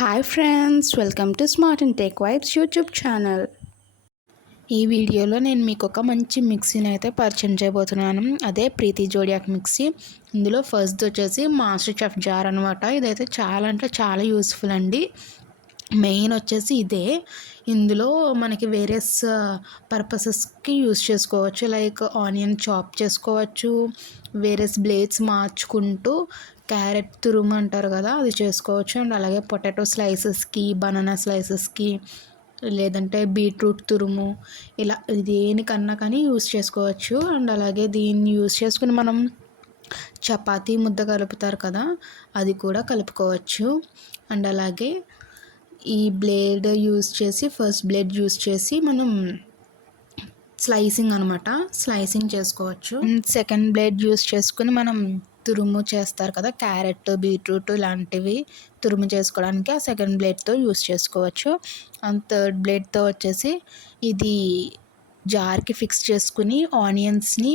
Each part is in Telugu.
Hi friends, welcome to smart and tech vibes YouTube channel. ఈ వీడియోలో నేను మీకు ఒక మంచి మిక్సీని అయితే పరిచయం చేయబోతున్నాను. అదే ప్రీతి జోడియాక్ మిక్సీ. ఇందులో ఫస్ట్ వచ్చేసి మాస్టర్ చెఫ్ జార్ అనమాట. ఇదైతే చాలా అంటే చాలా యూస్ఫుల్ అండి. మెయిన్ వచ్చేసి ఇదే. ఇందులో మనకి వేరియస్ పర్పసెస్కి యూస్ చేసుకోవచ్చు. లైక్ ఆనియన్ చాప్ చేసుకోవచ్చు, వేరియస్ బ్లేడ్స్ మార్చుకుంటూ క్యారెట్ తురుము అంటారు కదా, అది చేసుకోవచ్చు. అండ్ అలాగే పొటాటో స్లైసెస్కి, బనానా స్లైసెస్కి, లేదంటే బీట్రూట్ తురుము, ఇలా దేనికన్నా కానీ యూస్ చేసుకోవచ్చు. అండ్ అలాగే దీన్ని యూస్ చేసుకుని మనం చపాతీ ముద్ద కలుపుతారు కదా, అది కూడా కలుపుకోవచ్చు. అండ్ అలాగే ఈ బ్లేడ్ యూస్ చేసి, ఫస్ట్ బ్లేడ్ యూస్ చేసి మనం స్లైసింగ్ అనమాట, స్లైసింగ్ చేసుకోవచ్చు. సెకండ్ బ్లేడ్ యూస్ చేసుకుని మనం తురుము చేస్తారు కదా, క్యారెట్, బీట్రూట్ ఇలాంటివి తురుము చేసుకోవడానికి ఆ సెకండ్ బ్లేడ్తో యూస్ చేసుకోవచ్చు. అండ్ థర్డ్ బ్లేడ్తో వచ్చేసి ఇది జార్కి ఫిక్స్ చేసుకుని ఆనియన్స్ని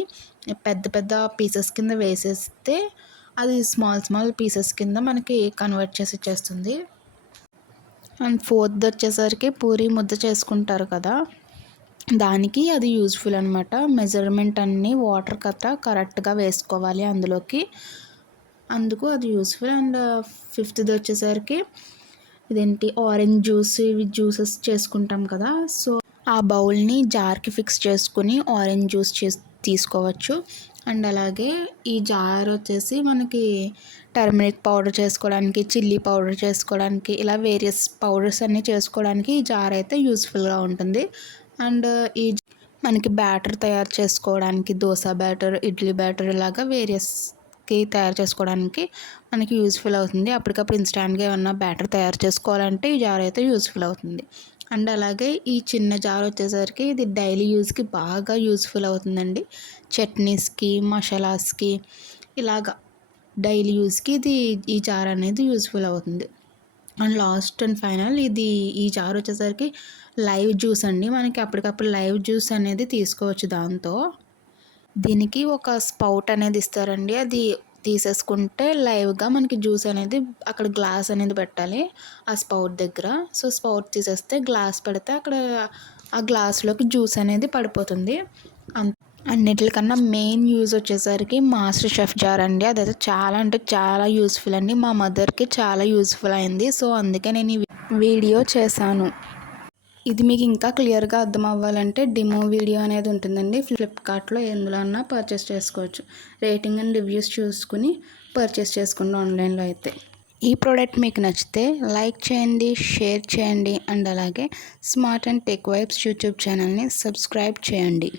పెద్ద పెద్ద పీసెస్ కింద వేసేస్తే అది స్మాల్ పీసెస్ కింద మనకి కన్వర్ట్ చేసి ఇచ్చేస్తుంది. అండ్ ఫోర్త్ వచ్చేసరికి పూరి ముద్ద చేసుకుంటారు కదా, దానికి అది యూజ్ఫుల్ అనమాట. మెజర్మెంట్ అన్నీ వాటర్ కరెక్ట్గా వేసుకోవాలి అందులోకి, అందుకు అది యూస్ఫుల్. అండ్ ఫిఫ్త్ది వచ్చేసరికి ఇదేంటి ఆరెంజ్ జ్యూస్, ఇవి జ్యూసెస్ చేసుకుంటాం కదా, సో ఆ బౌల్ని జార్కి ఫిక్స్ చేసుకుని ఆరెంజ్ జ్యూస్ తీసుకోవచ్చు. అండ్ అలాగే ఈ జార్ వచ్చేసి మనకి టర్మరిక్ పౌడర్ చేసుకోవడానికి, చిల్లీ పౌడర్ చేసుకోవడానికి, ఇలా వేరియస్ పౌడర్స్ అన్నీ చేసుకోవడానికి ఈ జార్ అయితే యూస్ఫుల్గా ఉంటుంది. అండ్ ఈ మనకి బ్యాటర్ తయారు చేసుకోవడానికి, దోశ బ్యాటర్, ఇడ్లీ బ్యాటర్, ఇలాగా వేరియస్కి తయారు చేసుకోవడానికి మనకి యూస్ఫుల్ అవుతుంది. అప్పటికప్పుడు ఇన్స్టాంట్గా ఏమన్నా బ్యాటర్ తయారు చేసుకోవాలంటే ఈ జార్ అయితే యూస్ఫుల్ అవుతుంది. అండ్ అలాగే ఈ చిన్న జార్ వచ్చేసరికి ఇది డైలీ యూస్కి బాగా యూస్ఫుల్ అవుతుందండి. చట్నీస్కి, మసాలాస్కి, ఇలాగా డైలీ యూస్కి ఈ జార్ అనేది యూస్ఫుల్ అవుతుంది. అండ్ లాస్ట్ అండ్ ఫైనల్ ఈ జార్ వచ్చేసరికి లైవ్ జ్యూస్ అండి. మనకి అప్పటికప్పుడు లైవ్ జ్యూస్ అనేది తీసుకోవచ్చు దాంతో. దీనికి ఒక స్పౌట్ అనేది ఇస్తారండి, అది తీసేసుకుంటే లైవ్గా మనకి జ్యూస్ అనేది అక్కడ గ్లాస్ అనేది పెట్టాలి ఆ స్పౌట్ దగ్గర. సో స్పౌట్ తీసేస్తే గ్లాస్ పెడితే అక్కడ ఆ గ్లాస్లోకి జ్యూస్ అనేది పడిపోతుంది. అన్నిటికన్నా మెయిన్ యూజ్ వచ్చేసరికి మాస్టర్ షెఫ్ జార్ అండి. అదైతే చాలా అంటే చాలా యూస్ఫుల్ అండి. మా మదర్కి చాలా యూస్ఫుల్ అయింది, సో అందుకే నేను ఈ వీడియో చేశాను. ఇది మీకు ఇంకా క్లియర్గా అర్థం అవ్వాలంటే డెమో వీడియో అనేది ఉంటుందండి. ఫ్లిప్కార్ట్లో ఎందులో అన్నా పర్చేస్ చేసుకోవచ్చు. రేటింగ్ అండ్ రివ్యూస్ చూసుకుని పర్చేస్ చేసుకోండి ఆన్లైన్లో అయితే. ఈ ప్రోడక్ట్ మీకు నచ్చితే లైక్ చేయండి, షేర్ చేయండి. అండ్ అలాగే smart and tech vibes YouTube ఛానల్ని సబ్స్క్రైబ్ చేయండి.